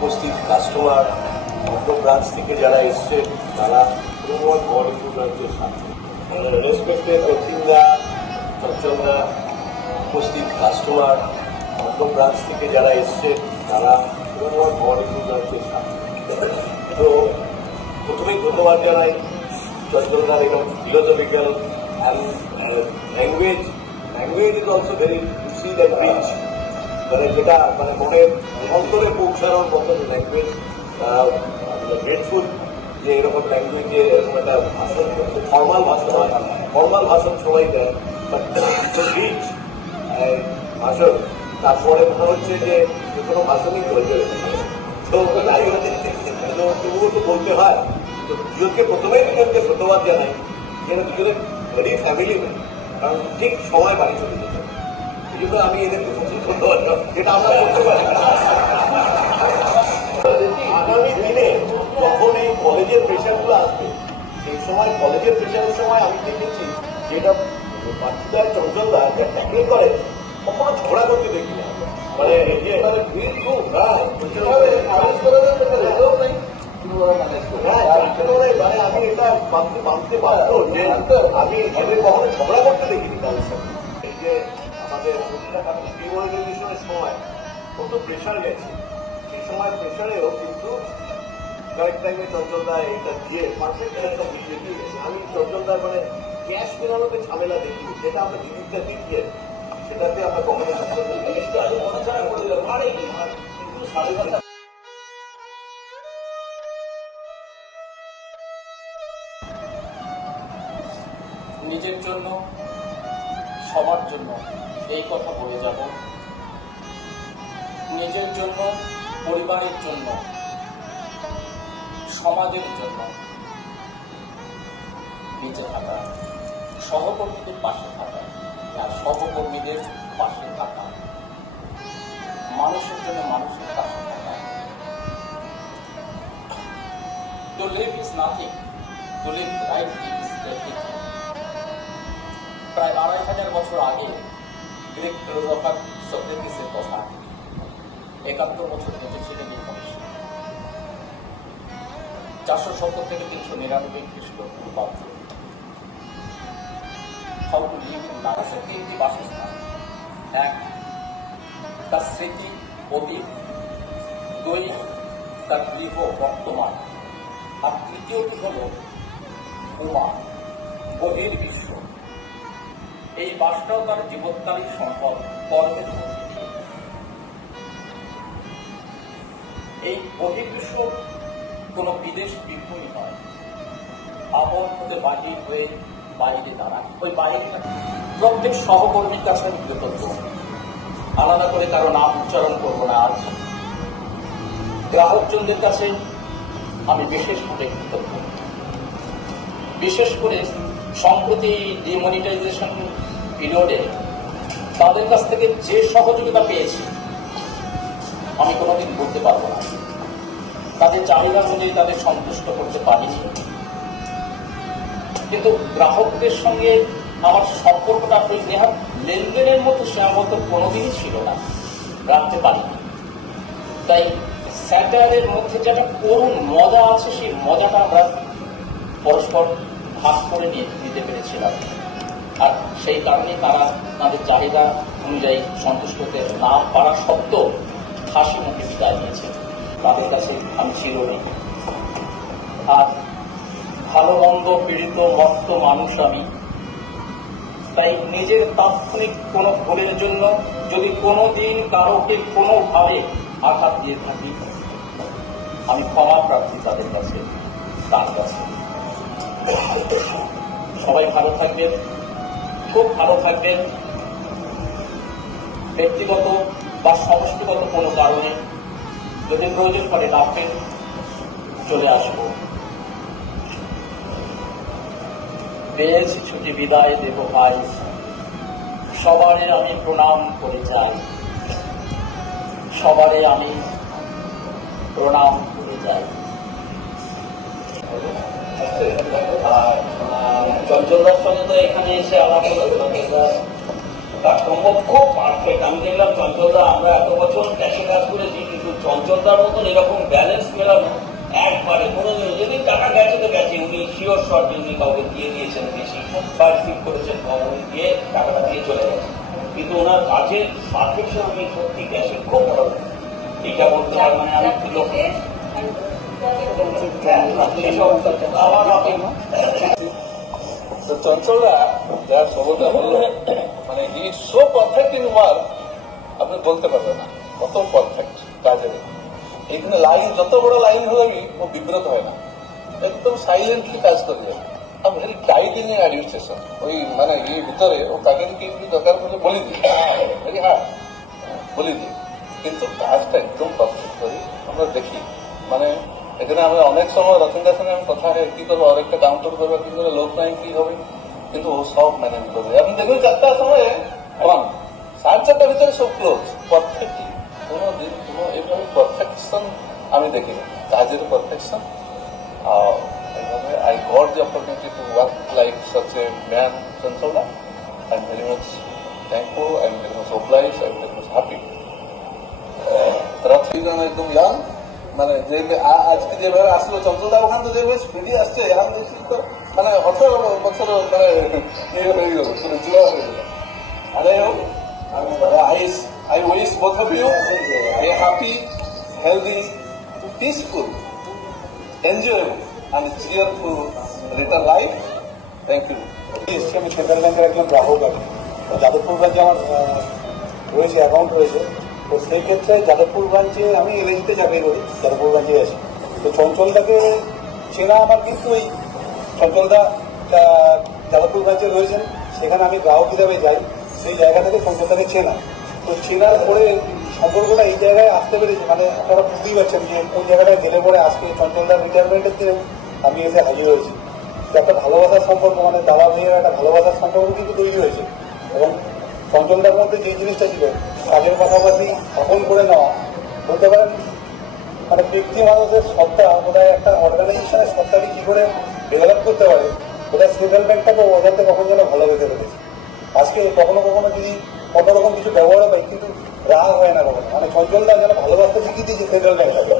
উপস্থিত কাস্টমার, অন্য ব্রাঞ্চ থেকে যারা এসছেন তারা প্রমোদ বড়িপুর ব্রাঞ্চের সাথে রেসপেক্টেড রথিন্দা, চঞ্চলদা, উপস্থিত কাস্টমার, অন্য ব্রাঞ্চ থেকে যারা এসছেন তারা প্রমোদ বড়িপুর ব্রাঞ্চের সাথে। তো প্রথমেই ধন্যবাদ জানাই চঞ্চলদার এরকম philosophical language is also very lucid and rich, মানে যেটা মানে মনের অন্তরে পৌঁছানোর মতন ল্যাঙ্গুয়েজ। গ্রেটফুল যে এরকম ল্যাঙ্গুয়েজে এরকম একটা ভাষণ, ফর্মাল ভাষণ হয়, ফর্মাল ভাষণ সবাই দেয়, বাট রিচ ভাষণ। তারপরে মনে হচ্ছে যে কোনো ভাষণই হয়েছে, তো তবুও তো বলতে হয়। তো দুজনকে প্রথমেই দুজনকে ধন্যবাদ জানাই, যেটা দুজনে ভেরি ফ্যামিলি ম্যান, কারণ ঠিক সময় বাড়ি চলে যেত। এই জন্য আমি এদেরকে প্রথম ধন্যবাদ, যেটা আমরা করতে পারি। আগামী দিনে যখন এই কলেজের প্রেশারগুলো আসবে, সেই সময় কলেজের প্রেশারের সময় আমি দেখেছি যেটা বাচ্চাদার চঞ্চলদা ট্যাকল করে, কখনো ঝগড়া করতে দেখি না। মানে আমি এটা মানতে পারতো যে আমি এভাবে কখনো ঝগড়া করতে দেখিনি তাদের সাথে। এই যে আমাদের ডিমোরালাইজেশনের সময় কত প্রেশার গেছে, সেই সময় প্রেশারেও কিন্তু কয়েক টাইমে চঞ্চলদা এটা দিয়ে পারফেক্ট একটা বুঝিয়ে দিয়ে গেছে। আমি চঞ্চলদার মানে ক্যাশ বেরোনোতে ঝামেলা দেখি, যেটা আমরা জিনিসটা দেখিয়ে সেটাতে আমরা কখনো কিন্তু সাড়ে ঘন্টা নিজের জন্য, সবার জন্য এই কথা বলে যাব। নিজের জন্য, পরিবারের জন্য, সমাজের জন্য বেঁচে থাকা, সহকর্মীদের পাশে থাকা, আর সহকর্মীদের পাশে থাকা, মানুষের জন্য মানুষের পাশে থাকা। To live is nothing, to live right is everything. প্রায় ২৫০০ বছর আগে গ্রিক ফিলোসফার সক্রেটিসের কথা। ৭১ বছর বেঁচে ছিলেন এই মনীষী। ৪৭০ থেকে ৩৯৯ খ্রিস্টপূর্বাব্দ। How to live in life. ৩টি বাসস্থান। ১, তার স্মৃতি অতীত। ২, তার গৃহ বর্তমান। আর তৃতীয়টি হল উমা, বহির্বিশ্ব। এই বাসটাও তার জীবৎকালীন সম্পদ, কর্মের মধ্যে দিয়ে। এই বহির্বিশ্ব কোন বিদেশ বিভূমি নয়, আপন হতে বাহির হয়ে বাইরে দাঁড়ায়। ওই বাইরেটা প্রত্যেক সহকর্মীর কাছে আমি কৃতজ্ঞ। আলাদা করে কারো নাম উচ্চারণ করবো না আজ। গ্রাহকজনদের কাছে আমি বিশেষভাবে কৃতজ্ঞ। বিশেষ করে সম্প্রতি ডিমনিটাইজেশন পিরিয়ডে তাদের কাছ থেকে যে সহযোগিতা পেয়েছি আমি কোনোদিন বলতে পারবো না। তাদের চাহিদা অনুযায়ী তাদের সন্তুষ্ট করতে পারিনি, কিন্তু গ্রাহকদের সঙ্গে আমার সম্পর্কটা ওই নেহাত লেনদেনের মতো সীমাবদ্ধ কোনোদিনই ছিল না, রাখতে পারিনি। তাই স্যাটারের মধ্যে যেটা করুণ মজা আছে, সেই মজাটা আমরা পরস্পর ভাগ করে নিতে পেরেছিলাম। আর সেই কারণে তারা তাদের চাহিদা অনুযায়ী সন্তুষ্ট হতে না পারা সত্ত্বেও হাসি মুখে বিদায় নিয়েছে। তাদের কাছে আমি চিরঋণী। আর ভালো মন্দ পীড়িত মস্ত মানুষ আমি, তাই নিজের তাৎক্ষণিক কোনো ভুলের জন্য যদি কোনোদিন কারোকে কোনোভাবে আঘাত দিয়ে থাকি, আমি ক্ষমা প্রার্থী তাদের কাছে, তার কাছে। সবাই ভালো থাকবেন, খুব ভালো থাকবেন। ব্যক্তিগত বা সমষ্টিগত কোনো কারণে যদি প্রয়োজন পড়ে ডাকবেন, চলে আসবো। পেয়েছি ছুটি, বিদায় দেব ভাই। সবারে আমি প্রণাম করে যাই, সবারে আমি প্রণাম করে যাই। চঞ্চলদার সঙ্গে তো এখানে এসে আলাপ হলো, কাস্টম খুব পারফেক্ট। আমি দেখলাম চঞ্চলদা, আমরা এত বছর ক্যাশে কাজ করেছি, কিন্তু চঞ্চলদার মতন এরকম ব্যালেন্স মেলানো একবারে কোনোদিন, যেদিন টাকা গেছে তো গেছে, উনি শিওর শর্ট উনি কাউকে দিয়ে দিয়েছেন বেশি বা রিসিভ করেছেন কম, উনি দিয়ে টাকাটা দিয়ে চলে গেছেন। কিন্তু ওনার কাজের পারফেকশন আমি সত্যি ক্যাশে খুব ভালো লাগে। এটা বলতে হয়, মানে আমি লোক তো চঞ্চলদা যার খবরটা বললো, মানে he so perfect in work, আপনি বলতে পারবেন না কত পারফেক্ট কাজের। এইখানে লাইন যত বড় লাইন হলে ও বিব্রত হয় না, একদম সাইলেন্টলি কাজ করে যাবে। Are very tight in administration, ওই মানে এই ভিতরে ও কাকে কি দরকার হলে বলে দিই, ভেরি হার্ড বলে দিই, কিন্তু কাজটা একদম পারফেক্ট করি আমরা দেখি। মানে এখানে আমরা অনেক সময় রতনদার সঙ্গে আমি কথা হয় কি করবো, আরেকটা কাউন্টার করবো, কি করে লোক নাই কি হবে, কিন্তু ও সব ম্যানেজ করবে। আপনি দেখবেন 4টার সময় অন, 4:30টার ভিতরে সব ক্লোজ পারফেক্টলি। কোনো দিন কোনো এইভাবে পারফেকশন আমি দেখিনি, কাজের পারফেকশন। এইভাবে I got the opportunity to work like such a man চঞ্চলদা। I am very much thankful, I am very much obliged, I am very much happy. তারা 3 জন একদম ইয়াং, মানে যে আজকে যেভাবে আসলো চঞ্চলদা, ওখান তো যেভাবে স্পিডি আসছে, এখন দেখছি তো মানে 18 বছর মানে ইয়ে হয়ে গেল, জোড়া হয়ে গেল। আর I wish both of you a happy, healthy, peaceful, enjoyable and cheerful later life. Thank you. এসছি আমি সেন্ট্রাল ব্যাংকের একজন গ্রাহক আছি। তো যাদবপুর ব্রাঞ্চে আমার রয়েছে, অ্যাকাউন্ট রয়েছে। তো সেই ক্ষেত্রে যাদবপুর ব্রাঞ্চে আমি এলএজিতে চাকরি করি, যাদবপুর ব্রাঞ্চে আছি। তো চঞ্চলদাকে চেনা আমার, কিন্তু ওই চঞ্চলদা যাদবপুর ব্রাঞ্চে রয়েছেন, সেখানে আমি গ্রাহক হিসাবে যাই, সেই জায়গা থেকে চঞ্চলদাকে চেনা। তো চেনার পরে সম্পর্কটা এই জায়গায় আসতে পেরেছি, মানে আপনারা বুঝতেই পারছেন যে কোন জায়গাটায় গেলে পরে আসতে। চঞ্চলদার রিটায়ারমেন্টের দিনে আমি এসে হাজির হয়েছি। একটা ভালোবাসার সম্পর্ক, মানে দাদা ভাইয়ের একটা ভালোবাসার সম্পর্ক কিন্তু তৈরি হয়েছে। এবং চঞ্চলদার মধ্যে যে জিনিসটা ছিল, কাজের পাশাপাশি আপন করে নেওয়া, বলতে পারেন মানে ব্যক্তি মানুষের সত্তা বোধহয় একটা অর্গানাইজেশনের সত্তাকে কি করে ডেভেলপ করতে পারে, বোধহয় সেন্ট্রাল ব্যাংকটাকে অজান্তে কখন যেন ভালোবেসে ফেলেছে। আজকে কখনো কখনো যদি অন্যরকম কিছু ব্যবহার পাই, কিন্তু রাগ হয় না কখনো। মানে চঞ্চলদা যেন ভালোবাসতে শিখিয়ে দিয়েছে সেন্ট্রাল ব্যাংকটাকে।